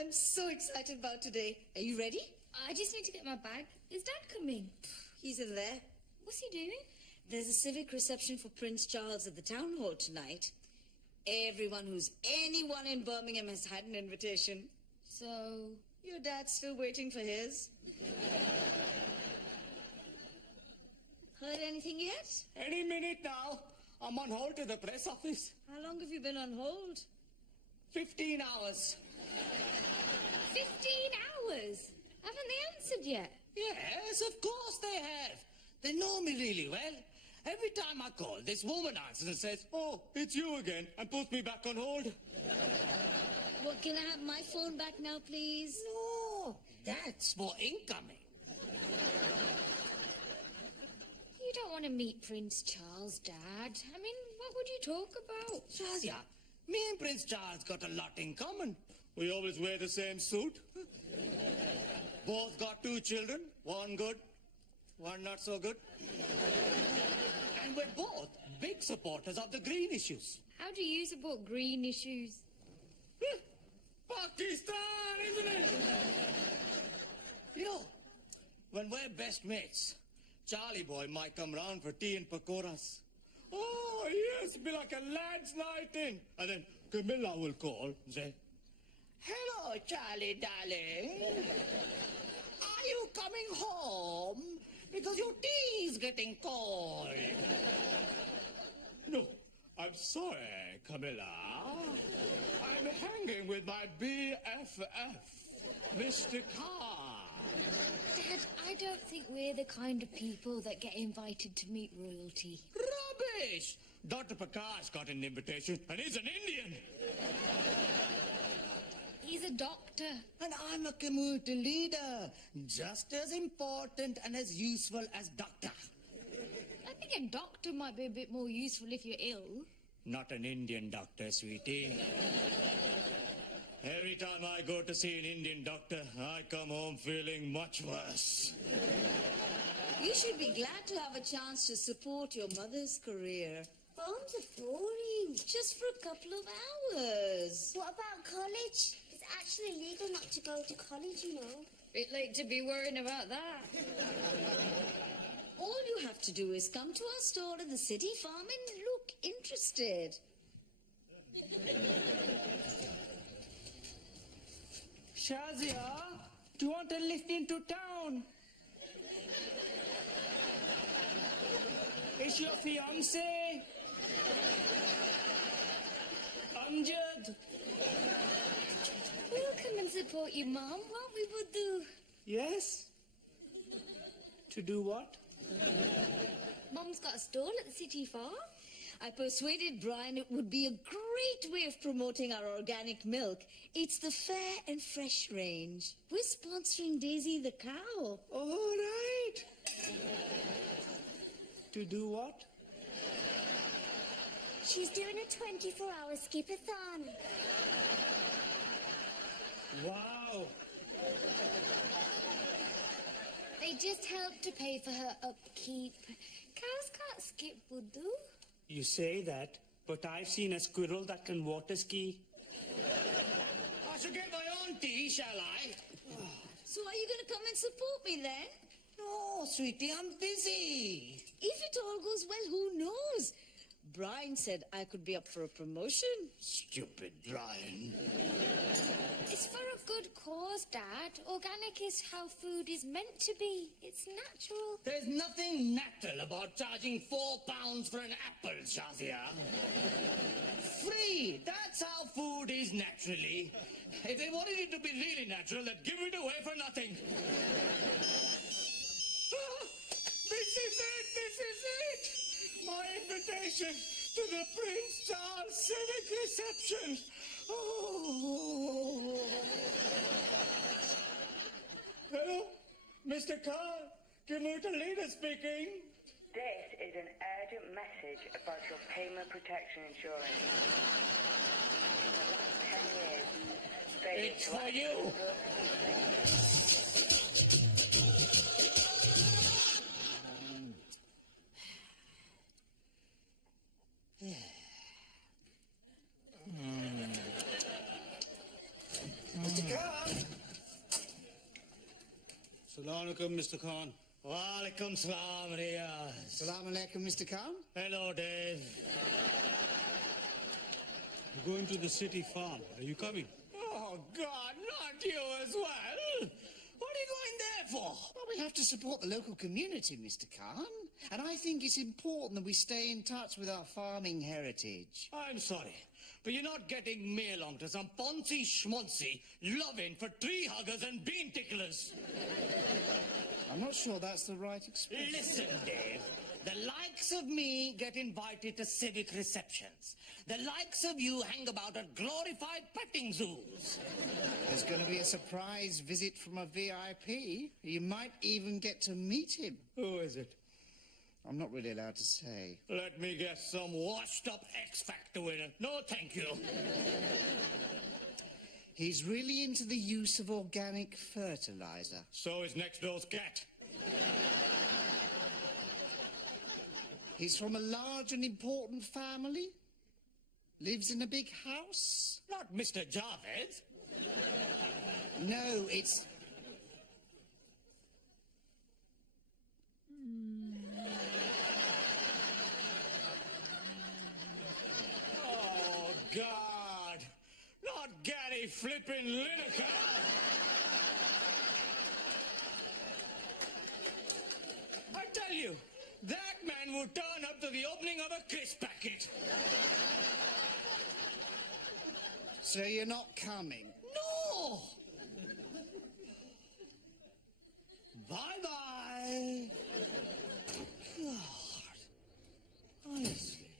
I'm so excited about today. Are you ready? I just need to get my bag. Is Dad coming? He's in there. What's he doing? There's a civic reception for Prince Charles at the town hall tonight. Everyone who's anyone in Birmingham has had an invitation. So... Your dad's still waiting for his. Heard anything yet? Any minute now. I'm on hold to the press office. How long have you been on hold? 15 hours. 15 hours? Haven't they answered yet? Yes, of course they have. They know me really well. Every time I call, this woman answers and says, "Oh, it's you again," and puts me back on hold. Well, can I have my phone back now, please? No, that's for incoming. You don't want to meet Prince Charles, Dad. I mean, what would you talk about? Shazia, me and Prince Charles got a lot in common. We always wear the same suit. Both got 2 children, one good, one not so good. And we're both big supporters of the green issues. How do you support green issues? Pakistan, isn't it? You know, when we're best mates, Charlie boy might come round for tea and pakoras. Oh, yes, be like a lad's night in. And then Camilla will call and say, "Hello, Charlie, darling. Are you coming home? Because your tea's getting cold." No, I'm sorry, Camilla. I'm hanging with my BFF, Mr. Carr. Dad, I don't think we're the kind of people that get invited to meet royalty. Rubbish! Dr. Prakash got an invitation, and he's an Indian. He's a doctor. And I'm a community leader, just as important and as useful as doctor. I think a doctor might be a bit more useful if you're ill. Not an Indian doctor, sweetie. Every time I go to see an Indian doctor, I come home feeling much worse. You should be glad to have a chance to support your mother's career. Phones are boring. Just for a couple of hours. What about college? It's actually legal not to go to college, you know. Bit late to be worrying about that. All you have to do is come to our store at the city farm and look interested. Shazia, do you want a lift into town? Is your fiancé? Amjad? We'll come and support you, Mum, won't we, Buddhu? Yes? To do what? Mum's got a stall at the city farm. I persuaded Brian it would be a great way of promoting our organic milk. It's the fair and fresh range. We're sponsoring Daisy the cow. All right. To do what? She's doing a 24-hour skip-a-thon. Wow. They just help to pay for her upkeep. Cows can't skip, Buddhu. You say that, but I've seen a squirrel that can water ski. I should get my own tea, shall I? So are you going to come and support me then? No, sweetie, I'm busy. If it all goes well, who knows? Brian said I could be up for a promotion. Stupid Brian. It's for a good cause, Dad. Organic is how food is meant to be. It's natural. There's nothing natural about charging £4 for an apple, Shazia. Free! That's how food is naturally. If they wanted it to be really natural, they'd give it away for nothing. This is it! This is it! My invitation to the Prince Charles Civic Reception. Oh. Hello, Mr. Carr, commuter leader speaking. This is an urgent message about your payment protection insurance. For the last 10 years, It's for you. Mr. Khan. Assalamu alaikum, Mr. Khan. Walaikum salam, Riyaz. Salaam alaikum, Mr. Khan. Hello, Dave. We're going to the city farm. Are you coming? Oh, God, not you as well. What are you going there for? Well, we have to support the local community, Mr. Khan. And I think it's important that we stay in touch with our farming heritage. I'm sorry, but you're not getting me along to some poncy schmoncy loving for tree huggers and bean ticklers. I'm not sure that's the right expression. Listen, Dave. The likes of me get invited to civic receptions. The likes of you hang about at glorified petting zoos. There's going to be a surprise visit from a VIP. You might even get to meet him. Who is it? I'm not really allowed to say. Let me guess, some washed-up X-Factor winner. No, thank you. He's really into the use of organic fertilizer. So is next door's cat. He's from a large and important family. Lives in a big house. Not Mr. Javed. No, it's... Oh, God. Not Gary flippin' Lineker. I tell you, that man would turn up to the opening of a crisp packet. So you're not coming? No! Bye-bye. God. Honestly.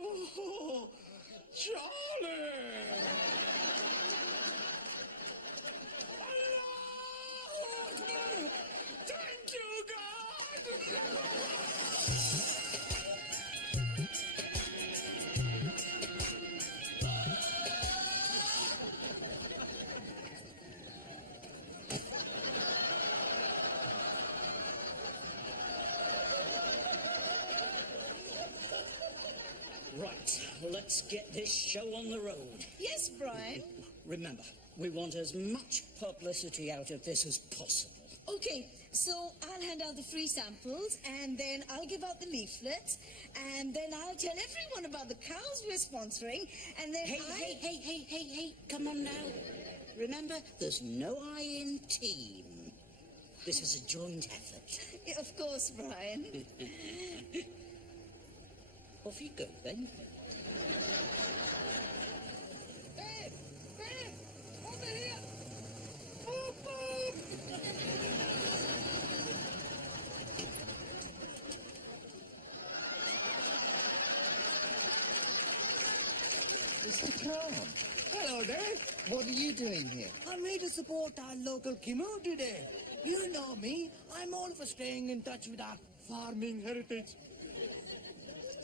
Oh, Charlie! Allahu Akbar! Thank you, God! Right, let's get this show on the road. Yes, Brian? Remember, we want as much publicity out of this as possible. Okay, so I'll hand out the free samples, and then I'll give out the leaflets, and then I'll tell everyone about the cows we're sponsoring, and then Hey, come on now. Remember, there's no I in team. This is a joint effort. Yeah, of course, Brian. Off you go, then. Babe! Babe! Over here! Boop, boop! Mr. Khan, Hello, Dave. what are you doing here? I'm here to support our local community today. You know me. I'm all for staying in touch with our farming heritage.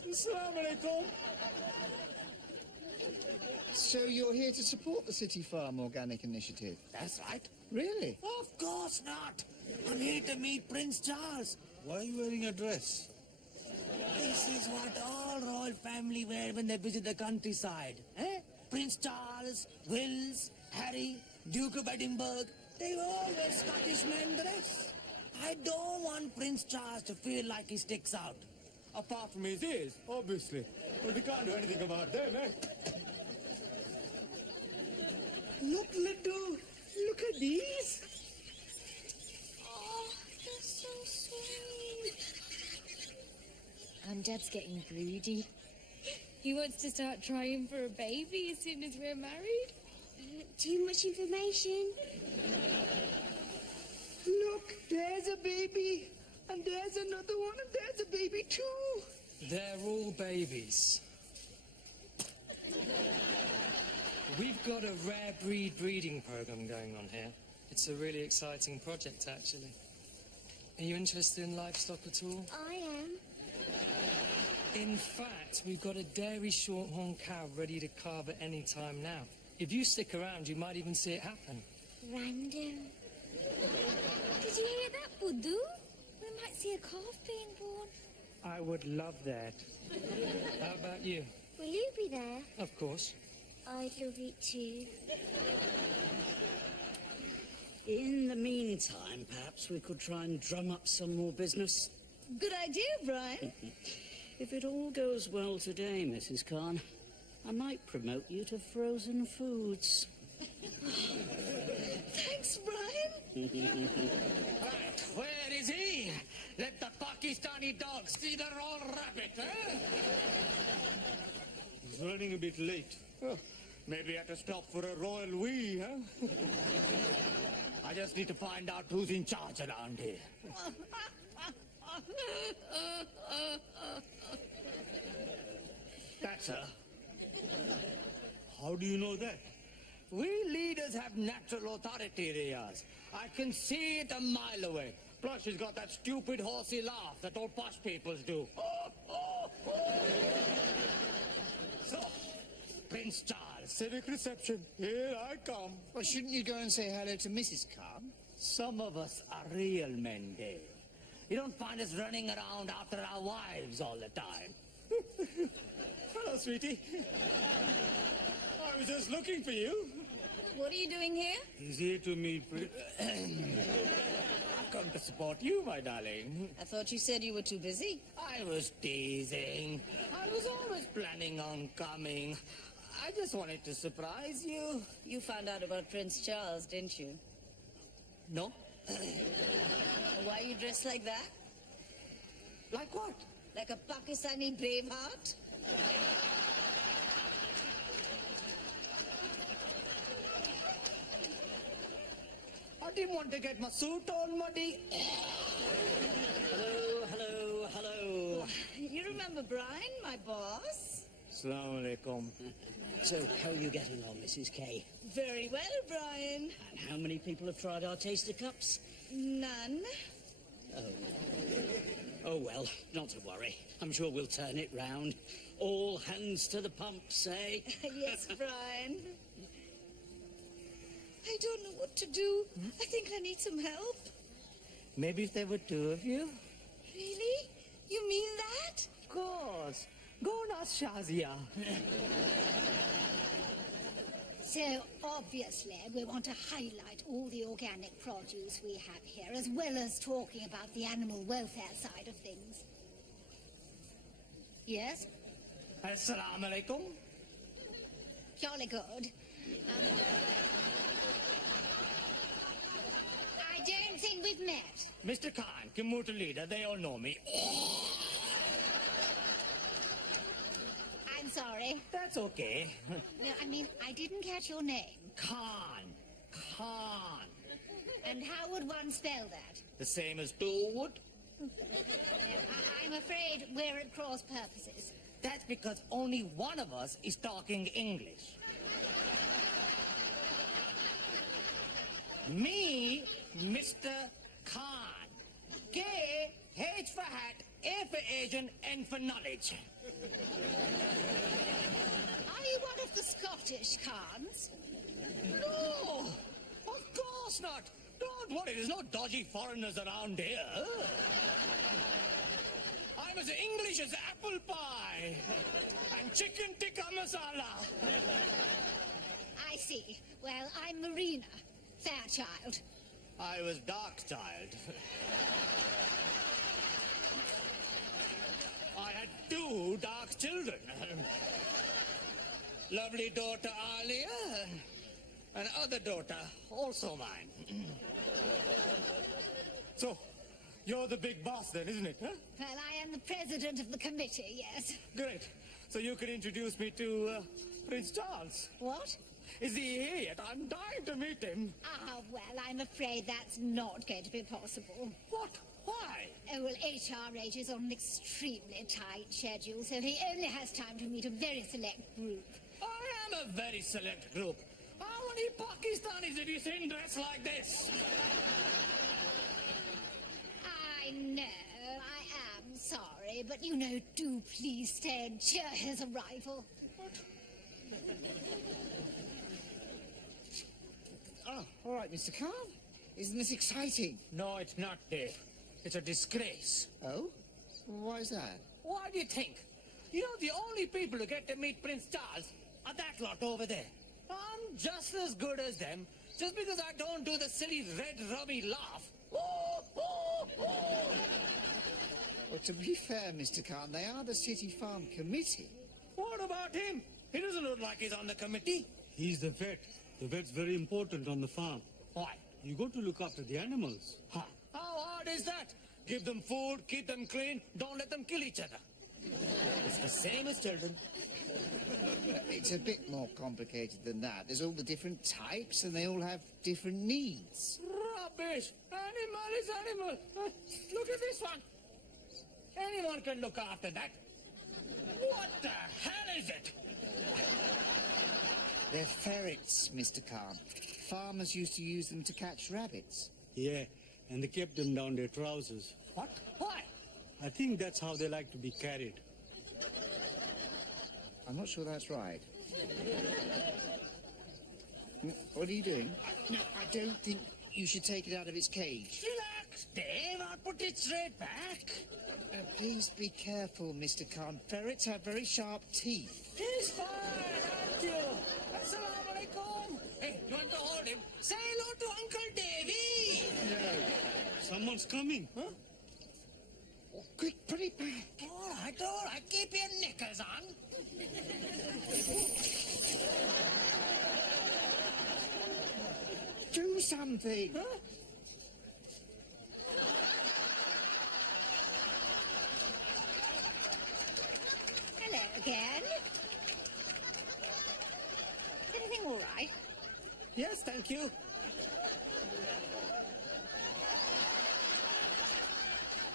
Assalamu alaikum. So you're here to support the City Farm Organic Initiative? That's right. Really? Of course not. I'm here to meet Prince Charles. Why are you wearing a dress? This is what all royal family wear when they visit the countryside. Eh? Prince Charles, Wills, Harry, Duke of Edinburgh, they all wear Scottish men dress. I don't want Prince Charles to feel like he sticks out. Apart from his ears, obviously. But we can't do anything about them, eh? Look, Little. Look at these. Oh, they're so sweet. And Dad's getting greedy. He wants to start trying for a baby as soon as we're married. Too much information. Look, there's a baby. And there's another one, and there's a baby too. They're all babies. We've got a rare breed breeding program going on here. It's a really exciting project, actually. Are you interested in livestock at all? I am. In fact, we've got a dairy shorthorn cow ready to calve at any time now. If you stick around, you might even see it happen. Random. Did you hear that, Buddhu? We might see a calf being born. I would love that. How about you? Will you be there? Of course. I'd love it too. In the meantime, perhaps we could try and drum up some more business. Good idea, Brian. If it all goes well today, Mrs. Khan, I might promote you to frozen foods. Thanks, Brian. Right, where is he? Let the Pakistani dog see the raw rabbit, eh? He's running a bit late. Oh, maybe I have to stop for a royal wee, huh? I just need to find out who's in charge around here. That's her. How do you know that? We leaders have natural authority, Riaz. I can see it a mile away. Plus, she's got that stupid horsey laugh that all posh peoples do. So, Prince Charles, civic reception. Here I come. Well, shouldn't you go and say hello to Mrs. Khan? Some of us are real men, Dave. You don't find us running around after our wives all the time. Hello, sweetie. I was just looking for you. What are you doing here? He's here to meet... I've come to support you, my darling. I thought you said you were too busy. I was teasing. I was always planning on coming. I just wanted to surprise you. You found out about Prince Charles, didn't you? No? Why are you dressed like that? Like what? Like a Pakistani braveheart? I didn't want to get my suit all muddy. Hello. You remember Brian, my boss? Assalamu alaikum. So, how are you getting on, Mrs. K? Very well, Brian. And how many people have tried our taster cups? None. Oh, well, not to worry. I'm sure we'll turn it round. All hands to the pumps, eh? Yes, Brian. I don't know what to do. I think I need some help. Maybe if there were two of you? Really? You mean that? Of course. Go and ask Shazia. So, obviously, we want to highlight all the organic produce we have here, as well as talking about the animal welfare side of things. Yes? Assalamu alaikum. Jolly good. I don't think we've met. Mr. Khan, Commuter leader, they all know me. I'm sorry. That's okay. No, I mean, I didn't catch your name. Khan. And how would one spell that? The same as Toad. No, I'm afraid we're at cross purposes. That's because only one of us is talking English. Me, Mr. Khan. K, H for hat, A for Asian, N for knowledge. Are you one of the Scottish Khans? No, of course not. Don't worry, there's no dodgy foreigners around here. I'm as English as apple pie and chicken tikka masala. I see. Well, I'm Marina, Fairchild. I was Darkchild. I had two dark children. Lovely daughter Alia and other daughter, also mine. So, you're the big boss then, isn't it? Huh? Well, I am the president of the committee, yes. Great. So you can introduce me to Prince Charles. What? Is he here yet? I'm dying to meet him. Ah, well, I'm afraid that's not going to be possible. What? Why? Oh, well, HRH is on an extremely tight schedule, so he only has time to meet a very select group. I am a very select group. How many Pakistanis have you seen dressed like this? I know, I am sorry, but you know, do please stay and cheer his arrival. Oh, all right, Mr. Khan. Isn't this exciting? No, it's not, Dave. It's a disgrace. Oh? Why is that? Why do you think? You know, the only people who get to meet Prince Charles are that lot over there. I'm just as good as them, just because I don't do the silly red rummy laugh. Well, to be fair, Mr. Khan, they are the City Farm Committee. What about him? He doesn't look like he's on the committee. He's the vet. The vet's very important on the farm. Why? You got to look after the animals. Huh. How hard is that? Give them food, keep them clean, don't let them kill each other. It's the same as children. It's a bit more complicated than that. There's all the different types, and they all have different needs. Rubbish! Animal is animal. Look at this one. Anyone can look after that. What the hell is it? They're ferrets, Mr. Khan. Farmers used to use them to catch rabbits. Yeah, and they kept them down their trousers. What? Why? I think that's how they like to be carried. I'm not sure that's right. What are you doing? No, I don't think you should take it out of its cage. Relax, Dave. I'll put it straight back. Please be careful, Mr. Khan. Ferrets have very sharp teeth. He's fine, aren't you? Assalamu alaikum. Hey, you want to hold him? Say hello to Uncle Davy. No. Someone's coming. Huh? Oh, quick, put it back. All right. Keep your knickers on. Do something. Huh? Hello again. Is everything all right? Yes, thank you.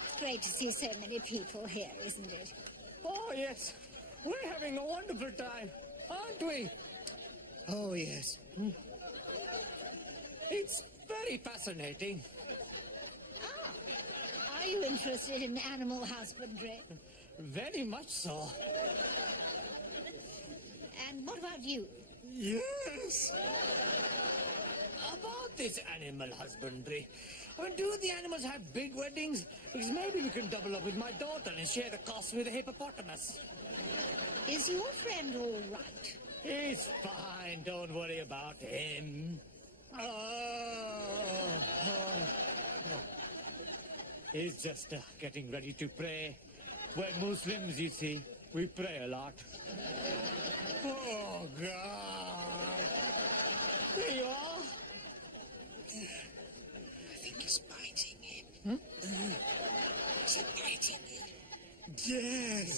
It's great to see so many people here, isn't it? Oh, yes. We're having a wonderful time, aren't we? Oh, yes. It's very fascinating. Ah, are you interested in animal husbandry? Very much so. And what about you? Yes. About this animal husbandry. I mean, do the animals have big weddings? Because maybe we can double up with my daughter and share the cost with the hippopotamus. Is your friend all right? He's fine. Don't worry about him. Oh. He's just getting ready to pray. We're Muslims, you see. We pray a lot. Oh, God. There you are. I think it's biting him. Is it biting him? Yes.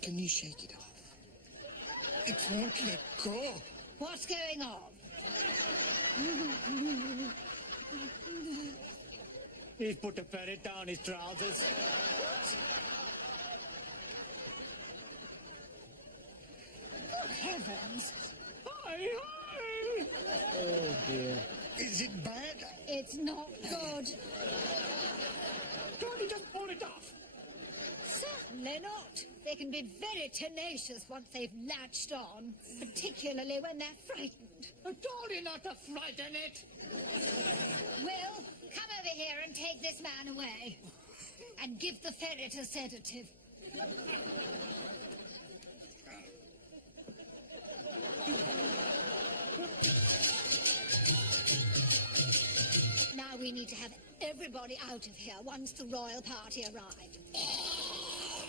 Can you shake it off? It won't let go. What's going on? He's put a ferret down his trousers. Good heavens! Hi. Oh, dear. Is it bad? It's not good. Can't you just pull it off? Certainly not. They can be very tenacious once they've latched on, particularly when they're frightened. I told you not to frighten it. Will, come over here and take this man away. And give the ferret a sedative. Now we need to have everybody out of here once the royal party arrive. Oh,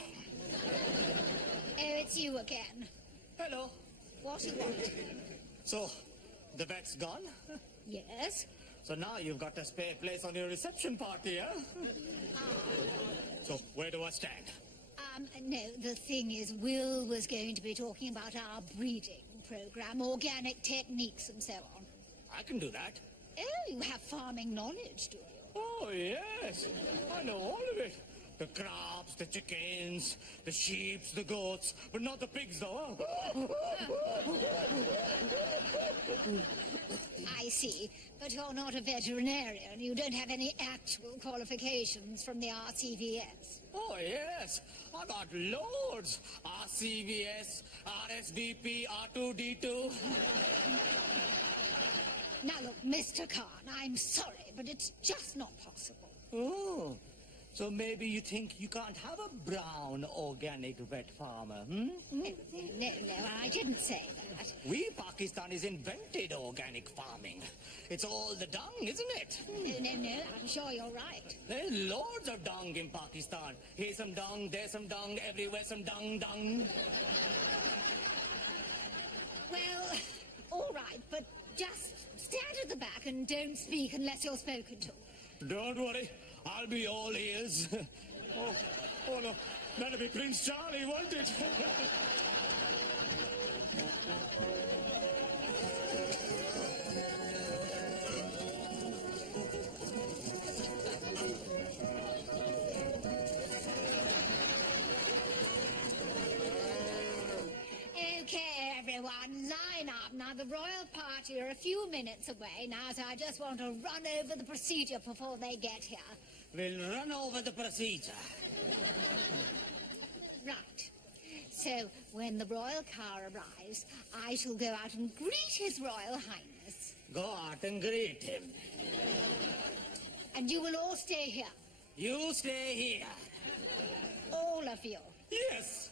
it's you again. Hello. What do you want? So, the vet's gone? Yes? So now you've got a spare place on your reception party, huh? So, where do I stand? No, the thing is, Will was going to be talking about our breeding program, organic techniques and so on. I can do that. Oh, you have farming knowledge, do you? Oh, yes. I know all of it. The crops, the chickens, the sheep, the goats, but not the pigs, though. Huh? I see. But you're not a veterinarian. You don't have any actual qualifications from the RCVS. Oh, yes. I got loads. RCVS, RSVP, R2D2. Now, look, Mr. Khan, I'm sorry, but it's just not possible. Oh, So maybe you think you can't have a brown organic wet farmer, hmm? No, I didn't say that. We Pakistanis invented organic farming. It's all the dung, isn't it? No, I'm sure you're right. There's loads of dung in Pakistan. Here's some dung, there's some dung, everywhere some dung. Well, all right, but just stand at the back and don't speak unless you're spoken to. Don't worry, I'll be all ears. Oh no, that'll be Prince Charlie, won't it? Okay, everyone, line up. Now, the royal party are a few minutes away now, so I just want to run over the procedure before they get here. We'll run over the procedure. Right. So, when the royal car arrives, I shall go out and greet His Royal Highness. Go out and greet him. And you will all stay here. You stay here. All of you. Yes.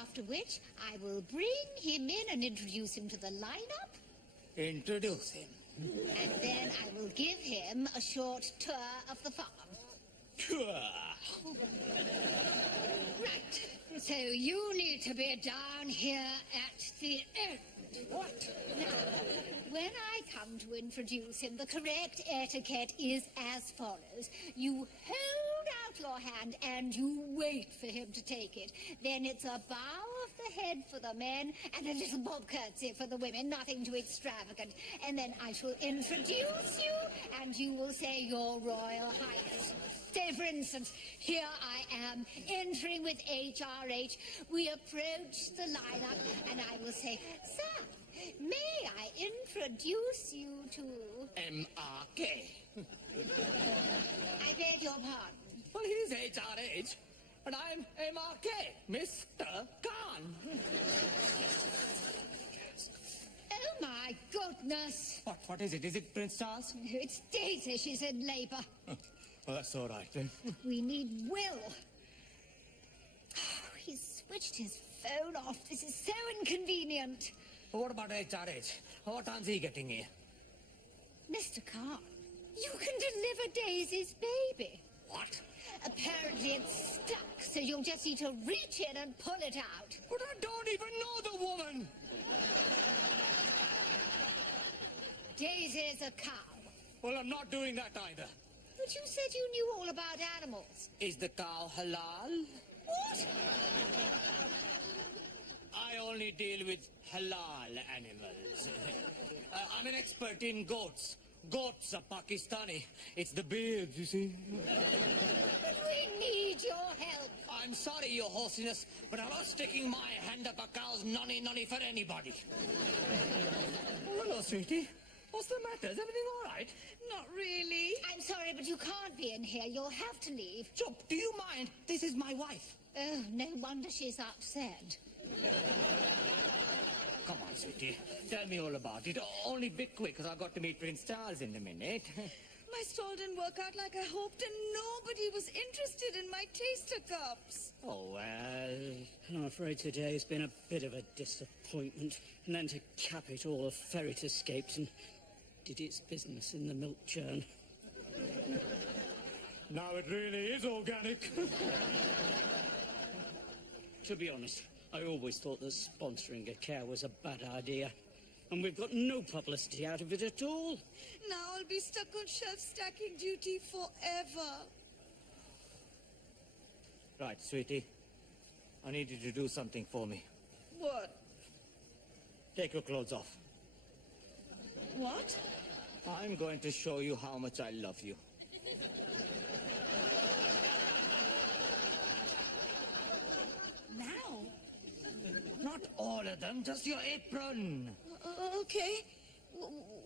After which, I will bring him in and introduce him to the lineup. Introduce him. And then I will give him a short tour of the farm. Right. So you need to be down here at the end. What? Now, when I come to introduce him, the correct etiquette is as follows. You hold out your hand and you wait for him to take it. Then it's a bow of the head for the men and a little bob curtsy for the women, nothing too extravagant. And then I shall introduce you and you will say, Your Royal Highness. Say, for instance, here I am entering with HRH. We approach the lineup and I will say, Sir, may I introduce you to... MRK. I beg your pardon. Well, he's HRH, and I'm MRK, Mr. Khan. Oh, my goodness. What is it? Is it Prince Charles? No, it's Daisy. She's in labour. Well, that's all right, then. We need Will. Oh, he's switched his phone off. This is so inconvenient. What about HRH? What time's he getting here? Mr. Khan, you can deliver Daisy's baby. What? Apparently it's stuck, so you'll just need to reach in and pull it out. But I don't even know the woman. Daisy's a cow. Well, I'm not doing that either. But you said you knew all about animals. Is the cow halal? What? I only deal with halal animals. I'm an expert in goats. Goats are Pakistani. It's the beards, you see. But we need your help. I'm sorry, Your Holiness, but I'm not sticking my hand up a cow's nonny for anybody. Hello, sweetie. What's the matter? Is everything all right? Not really. I'm sorry, but you can't be in here. You'll have to leave. Chop, do you mind? This is my wife. Oh, no wonder she's upset. Come on, sweetie. Tell me all about it. Only be quick, because I've got to meet Prince Charles in a minute. My stall didn't work out like I hoped, and nobody was interested in my taster cups. Oh, well... I'm afraid today's been a bit of a disappointment. And then to cap it all, a ferret escaped and did its business in the milk churn. Now it really is organic. To be honest, I always thought that sponsoring a cow was a bad idea. And we've got no publicity out of it at all. Now I'll be stuck on shelf stacking duty forever. Right, sweetie. I need you to do something for me. What? Take your clothes off. What? I'm going to show you how much I love you. Now? Not all of them, just your apron. Okay.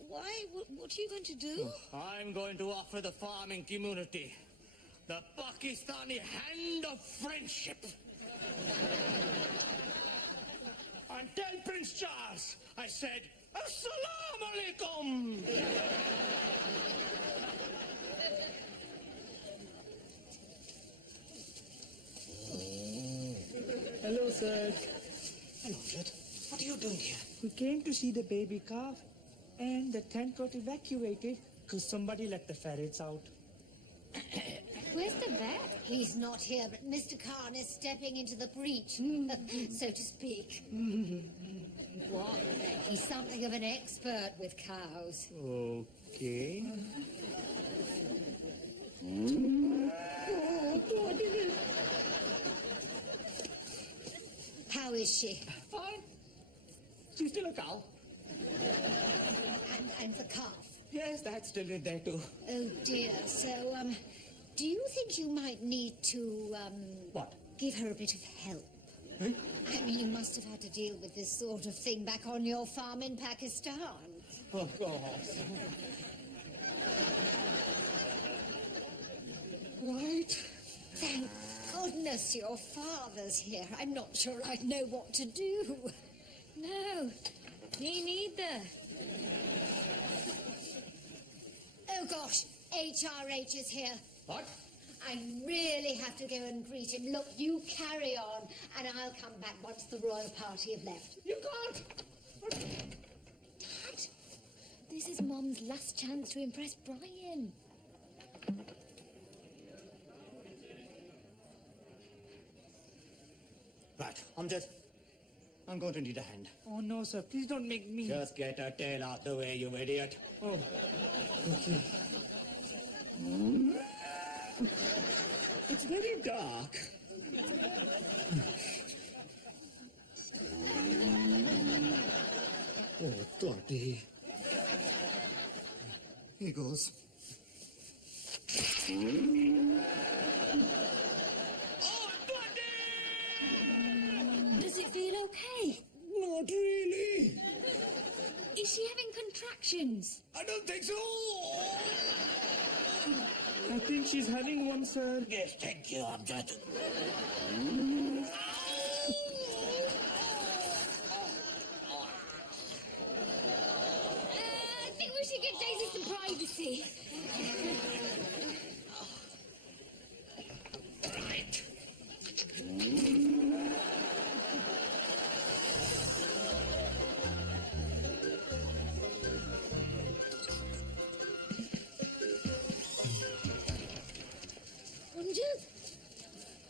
Why? What are you going to do? I'm going to offer the farming community the Pakistani hand of friendship. And tell Prince Charles I said, Assalamu alaikum. Hello, sir. Hello, Judd. What are you doing here? We came to see the baby calf, and the tent got evacuated because somebody let the ferrets out. Where's the vet? He's not here, but Mr. Khan is stepping into the breach, so to speak. What? He's something of an expert with cows. Okay. How is she? Fine. She's still a cow. And the calf? Yes, that's still in there too. Oh, dear. So, do you think you might need to, What? give her a bit of help? Huh? I mean, you must have had to deal with this sort of thing back on your farm in Pakistan. Of course. Right. Thank goodness your father's here. I'm not sure I'd know what to do. No, me neither. Oh, gosh, HRH is here. What? I really have to go and greet him. Look, you carry on, and I'll come back once the royal party have left. You can't. Dad, this is Mom's last chance to impress Brian. Right, I'm going to need a hand. Oh, no, sir. Please don't make me... Just get her tail out the way, you idiot. Oh, okay. It's very dark. Oh, Dottie. Here goes. Does it feel okay? Not really. Is she having contractions? I don't think so. I think she's having one, sir. Yes, thank you, Amjad. I think we should give Daisy some privacy. Right.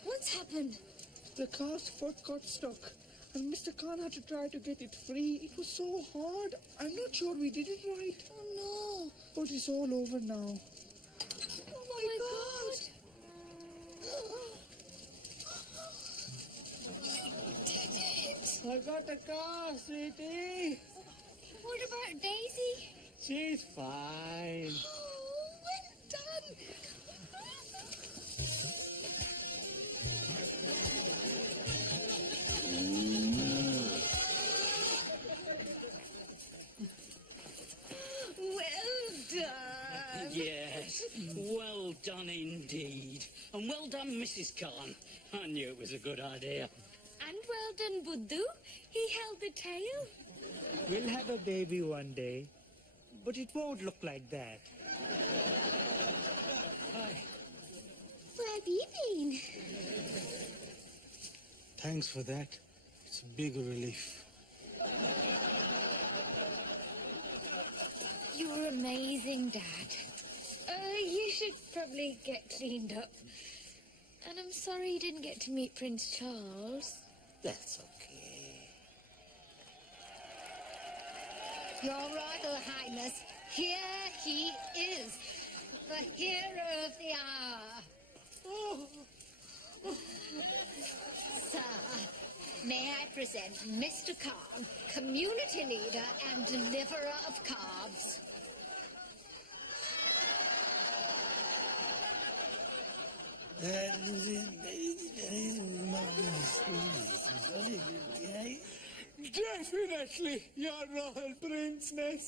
What's happened? The car's foot got stuck, and Mr. Khan had to try to get it free. It was so hard. I'm not sure we did it right. Oh, no. But it's all over now. Oh, my God. I got the car, sweetie. What about Daisy? She's fine. Oh, well done. Well done. Yes, well done indeed. And well done, Mrs. Khan. I knew it was a good idea. And well done, Buddhu. He held the tail. We'll have a baby one day, but it won't look like that. Hi. Where have you been? Thanks for that. It's a big relief. You're amazing, Dad. You should probably get cleaned up. And I'm sorry you didn't get to meet Prince Charles. That's okay. Your Royal Highness, here he is, the hero of the hour. Sir, may I present Mr. Khan, community leader and deliverer of carbs. Definitely, your royal princess.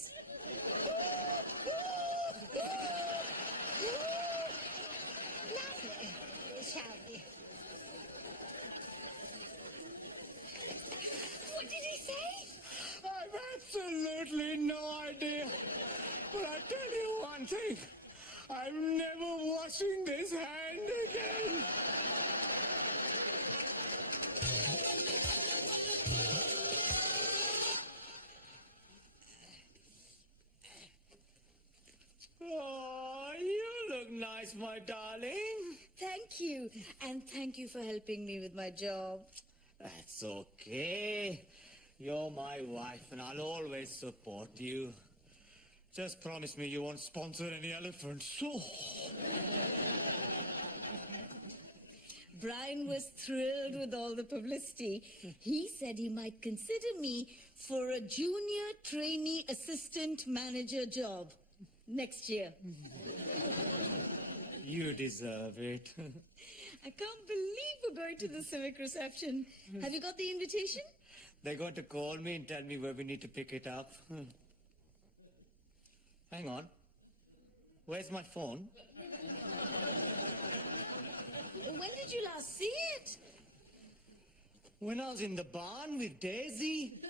Lovely, shall we? What did he say? I've absolutely no idea. But I tell you one thing. I'm never washing this hand again. nice, my darling. Thank you. And thank you for helping me with my job. That's okay. You're my wife, and I'll always support you. Just promise me you won't sponsor any elephants. Oh. Brian was thrilled with all the publicity. He said he might consider me for a junior trainee assistant manager job next year. You deserve it. I can't believe we're going to the civic reception. Have you got the invitation? They're going to call me and tell me where we need to pick it up. Hang on. Where's my phone? When did you last see it? When I was in the barn with Daisy.